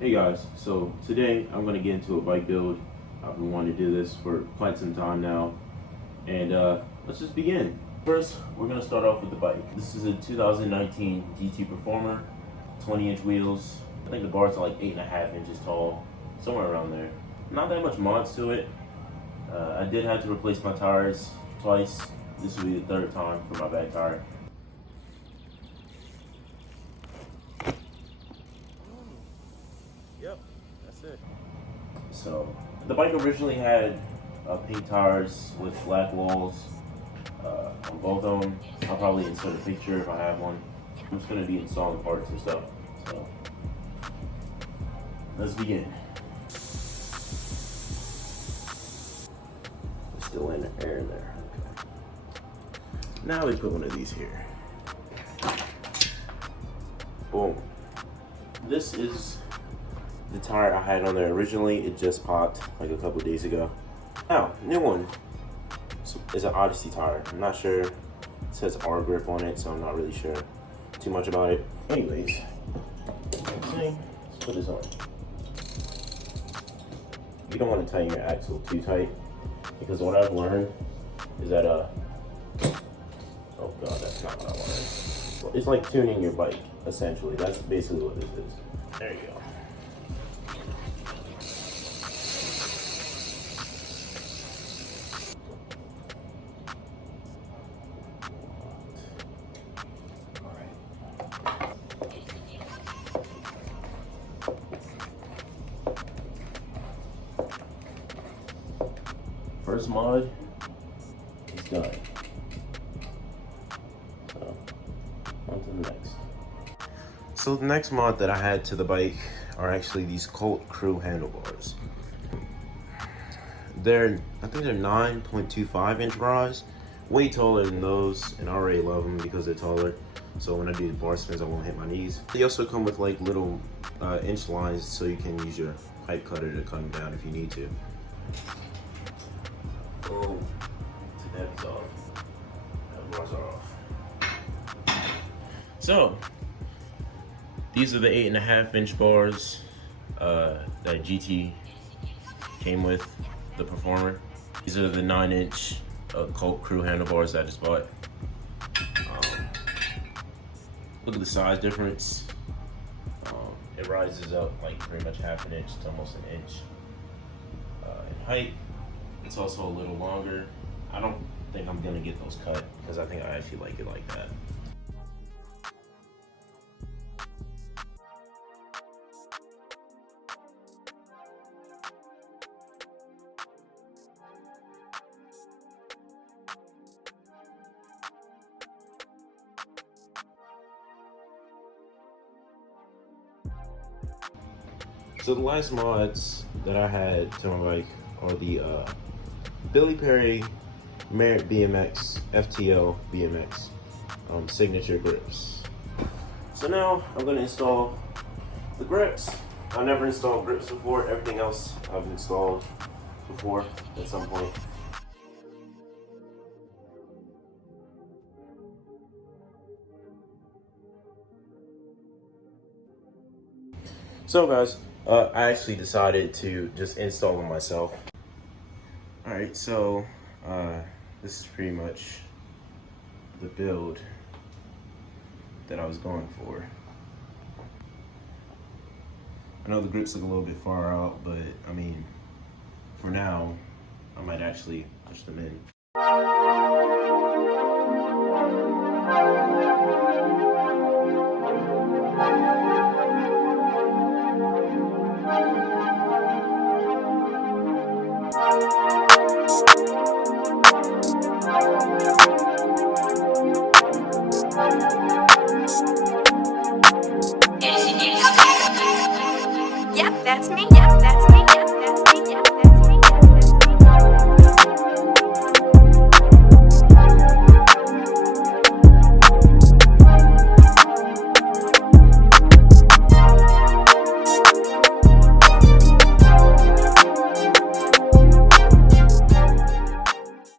Hey guys, so today I'm going to get into a bike build. I've been wanting to do this for quite some time now, and let's just begin. First, we're going to start off with the bike. This is a 2019 GT Performer, 20-inch wheels. I think the bars are like 8.5 inches tall, somewhere around there. Not that much mods to it. I did have to replace my tires twice. This will be the third time for my back tire. Yep, that's it. So, the bike originally had pink tires with black walls on both of them. I'll probably insert a picture if I have one. I'm just going to be installing parts and stuff. So, let's begin. There's still in air in there. Okay. Now we put one of these here. Boom. This is the tire I had on there originally. It just popped like a couple days ago. Now, new one is an Odyssey tire. I'm not sure. It says R grip on it, so I'm not really sure too much about it. Anyways, let's put this on. You don't want to tighten your axle too tight, because what I've learned is that oh god, that's not what I wanted. It's like tuning your bike, essentially. That's basically what this is. There you go. First mod is done. So, on to the next. So the next mod that I had to the bike are actually these Colt Crew handlebars. I think they're 9.25 inch rods, way taller than those, and I already love them because they're taller. So when I do the bar spins, I won't hit my knees. They also come with like little inch lines, so you can use your pipe cutter to cut them down if you need to. Boom. That's off. That bars are off. So, these are the 8.5 inch bars that GT came with, the Performer. These are the 9-inch Colt Crew handlebars that I just bought. Look at the size difference. It rises up like pretty much half an inch to almost an inch in height. It's also a little longer. I don't think I'm gonna get those cut because I think I actually like it like that. So the last mods that I had to my bike are the Billy Perry Merit BMX FTL BMX signature grips. So now I'm going to install the grips. I've never installed grips before. Everything else I've installed before at some point. So guys, I actually decided to just install them myself. Alright, so this is pretty much the build that I was going for. I know the grips look a little bit far out, but I mean, for now, I might actually push them in. Yep, that's me.